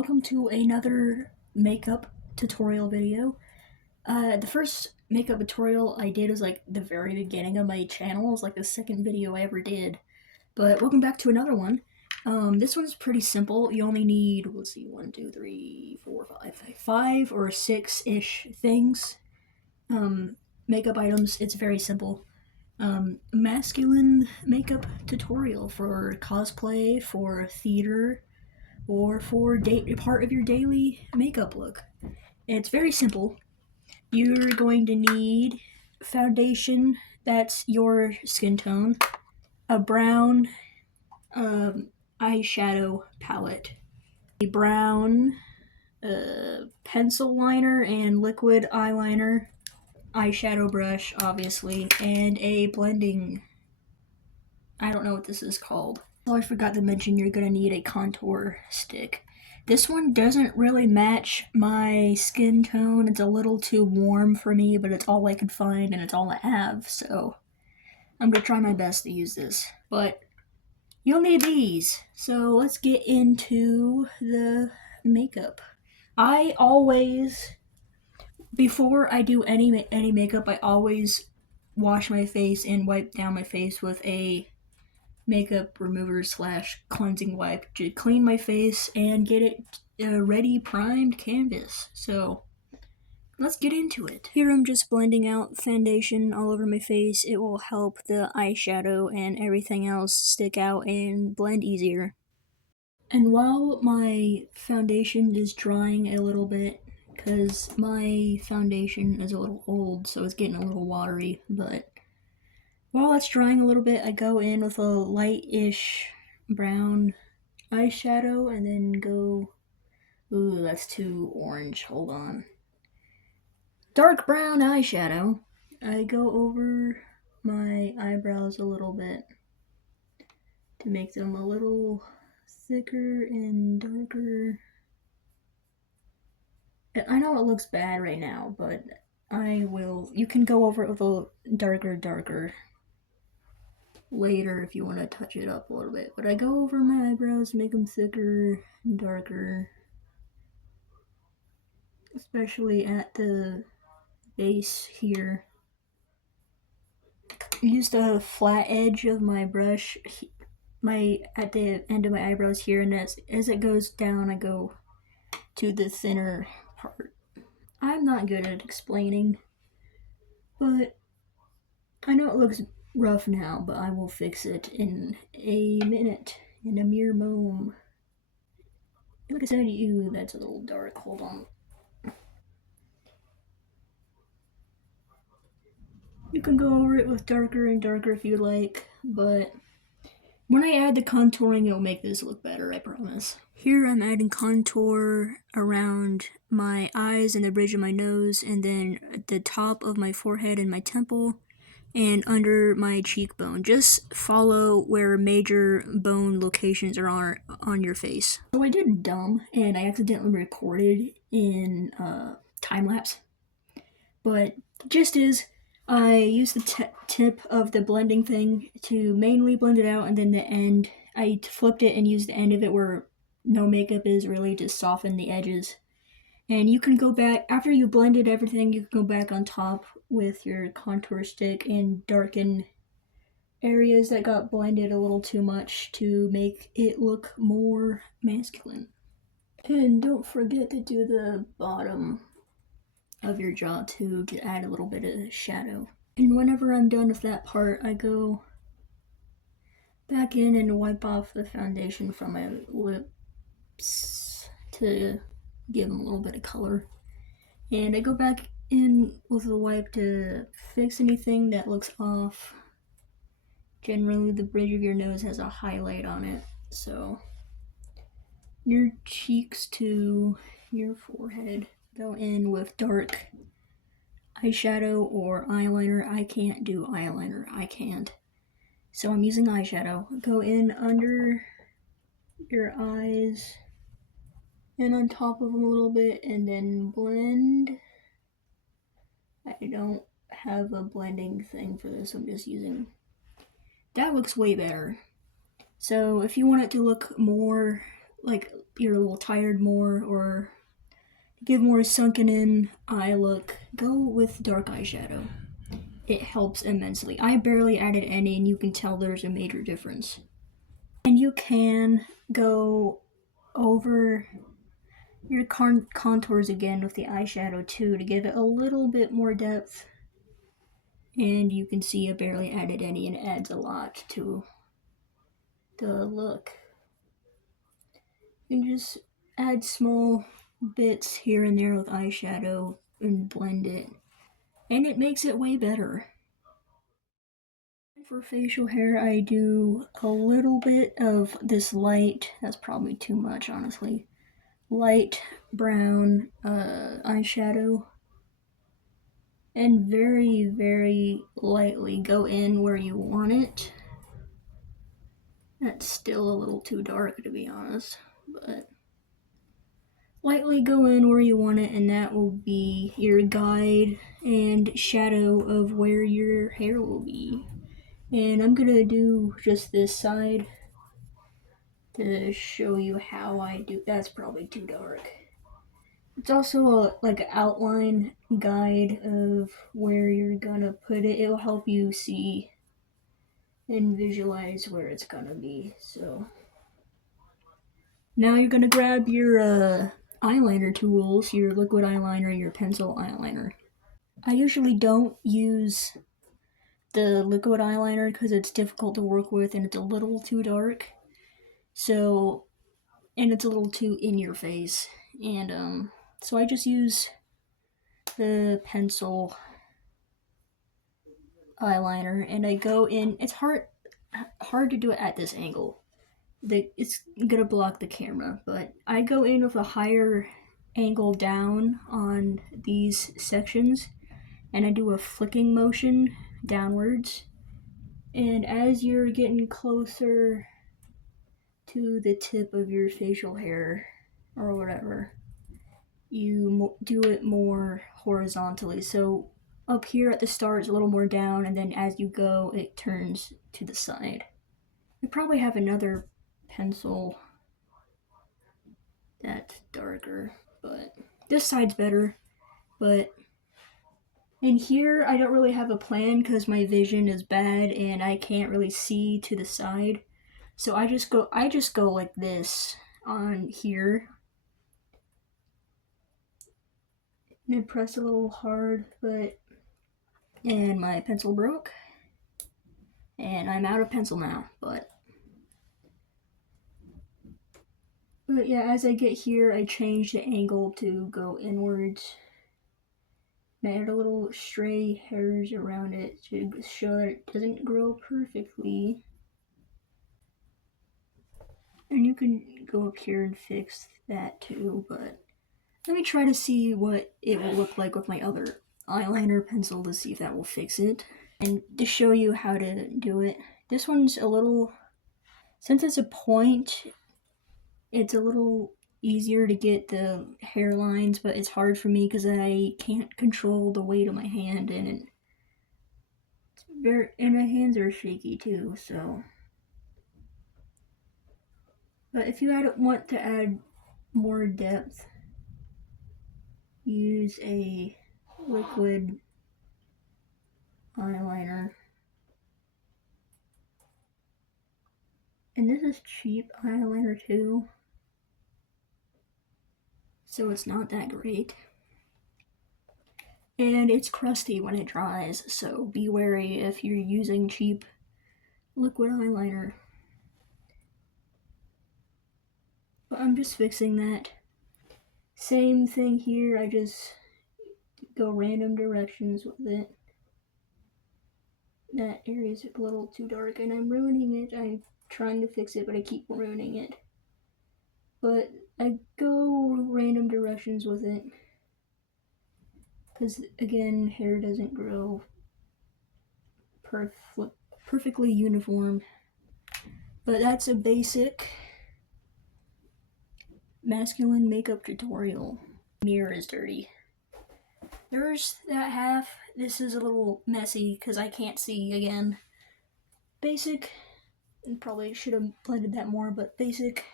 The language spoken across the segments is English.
welcome to another makeup tutorial video. The first makeup tutorial I did was like the very beginning of my channel. It was like the second video I ever did. But welcome back to another one. This one's pretty simple. You only need, let's see, 1, 2, 3, 4, 5 or 6-ish things. Makeup items. It's very simple. Masculine makeup tutorial for cosplay, for theater, or for part of your daily makeup look. It's very simple. You're going to need foundation that's your skin tone, a brown eyeshadow palette, a brown pencil liner and liquid eyeliner, eyeshadow brush obviously, and a blending, I don't know what this is called. Oh, I forgot to mention you're gonna need a contour stick. This one doesn't really match my skin tone. It's a little too warm for me, but it's all I could find and it's all I have, so I'm gonna try my best to use this. But you'll need these. So let's get into the makeup. I always, before I do any makeup, I always wash my face and wipe down my face with a makeup remover / cleansing wipe to clean my face and get it ready, primed canvas. So let's get into it. Here I'm just blending out foundation all over my face. It will help the eyeshadow and everything else stick out and blend easier. And while my foundation is drying a little bit, because my foundation is a little old, so it's getting a little watery, but while it's drying a little bit, I go in with a light-ish brown eyeshadow and then go, ooh, that's too orange, hold on. Dark brown eyeshadow. I go over my eyebrows a little bit to make them a little thicker and darker. I know it looks bad right now, but you can go over it with a darker later if you want to touch it up a little bit. But I go over my eyebrows, make them thicker and darker, especially at the base here. I use the flat edge of my brush at the end of my eyebrows here, and as it goes down I go to the thinner part. I'm not good at explaining, but I know it looks rough now, but I will fix it in a minute, in a mere moment. Like I said, ew, that's a little dark, hold on. You can go over it with darker and darker if you like, but when I add the contouring, it'll make this look better, I promise. Here I'm adding contour around my eyes and the bridge of my nose, and then at the top of my forehead and my temple, and under my cheekbone. Just follow where major bone locations are on your face. So I did dumb, and I accidentally recorded in time-lapse. But the gist is, I used the tip of the blending thing to mainly blend it out, and then the end, I flipped it and used the end of it where no makeup is, really to soften the edges. And you can go back, after you blended everything, you can go back on top with your contour stick and darken areas that got blended a little too much to make it look more masculine. And don't forget to do the bottom of your jaw too, to add a little bit of shadow. And whenever I'm done with that part, I go back in and wipe off the foundation from my lips to give them a little bit of color. And I go back in with a wipe to fix anything that looks off. Generally, the bridge of your nose has a highlight on it, so your cheeks to your forehead, go in with dark eyeshadow or eyeliner. I can't do eyeliner, I can't. So I'm using eyeshadow. Go in under your eyes and on top of them a little bit, and then blend. I don't have a blending thing for this, I'm just using, that looks way better. So if you want it to look more like you're a little tired more or give more sunken in eye look, go with dark eyeshadow. It helps immensely. I barely added any and you can tell there's a major difference. And you can go over your contours again with the eyeshadow too to give it a little bit more depth. And you can see I barely added any and it adds a lot to the look. You can just add small bits here and there with eyeshadow and blend it. And it makes it way better. For facial hair, I do a little bit of this light, that's probably too much honestly, light brown eyeshadow. And very, very lightly go in where you want it. That's still a little too dark to be honest, but lightly go in where you want it and that will be your guide and shadow of where your hair will be. And I'm gonna do just this side to show you how I do. That's probably too dark. It's also like an outline guide of where you're gonna put it. It'll help you see and visualize where it's gonna be. So now you're gonna grab your eyeliner tools, your liquid eyeliner, your pencil eyeliner. I usually don't use the liquid eyeliner because it's difficult to work with and it's a little too dark. So, and it's a little too in your face. And so I just use the pencil eyeliner and I go in. It's hard to do it at this angle. It's gonna block the camera, but I go in with a higher angle down on these sections and I do a flicking motion downwards. And as you're getting closer to the tip of your facial hair or whatever, you do it more horizontally. So up here at the start, it's a little more down, and then as you go, it turns to the side. You probably have another pencil that's darker, but this side's better. But in here, I don't really have a plan because my vision is bad and I can't really see to the side. So I just go like this on here. And I press a little hard, and my pencil broke. And I'm out of pencil now, but yeah, as I get here, I change the angle to go inwards. And I add a little stray hairs around it to show that it doesn't grow perfectly. And you can go up here and fix that too, but let me try to see what it will look like with my other eyeliner pencil to see if that will fix it. And to show you how to do it, this one's a little, since it's a point, it's a little easier to get the hairlines, but it's hard for me because I can't control the weight of my hand, and my hands are shaky too, so. But if you want to add more depth, use a liquid eyeliner. And this is cheap eyeliner too, so it's not that great. And it's crusty when it dries, so be wary if you're using cheap liquid eyeliner. But I'm just fixing that. Same thing here, I just go random directions with it. That area's a little too dark and I'm ruining it. I'm trying to fix it, but I keep ruining it. But I go random directions with it. Because again, hair doesn't grow perfectly uniform. But that's a basic masculine makeup tutorial. Mirror is dirty. There's that half. This is a little messy because I can't see again. Basic, and probably should have blended that more, but basic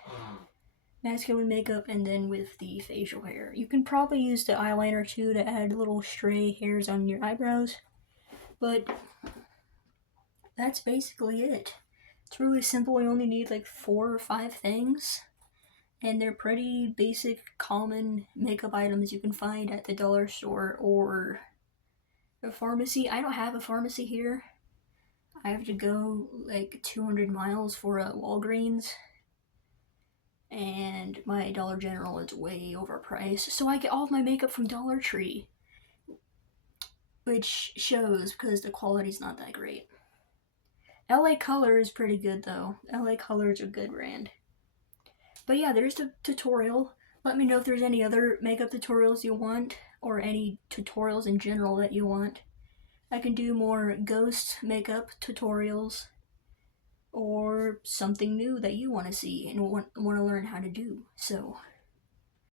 masculine makeup and then with the facial hair. You can probably use the eyeliner too to add little stray hairs on your eyebrows, but that's basically it. It's really simple. You only need like 4 or 5 things, and they're pretty basic, common makeup items you can find at the dollar store or a pharmacy. I don't have a pharmacy here. I have to go like 200 miles for a Walgreens, and my Dollar General is way overpriced. So I get all of my makeup from Dollar Tree, which shows because the quality's not that great. L.A. Colors is pretty good though. L.A. Colors are a good brand. But yeah, there's the tutorial. Let me know if there's any other makeup tutorials you want, or any tutorials in general that you want. I can do more ghost makeup tutorials, or something new that you want to see and want to learn how to do. So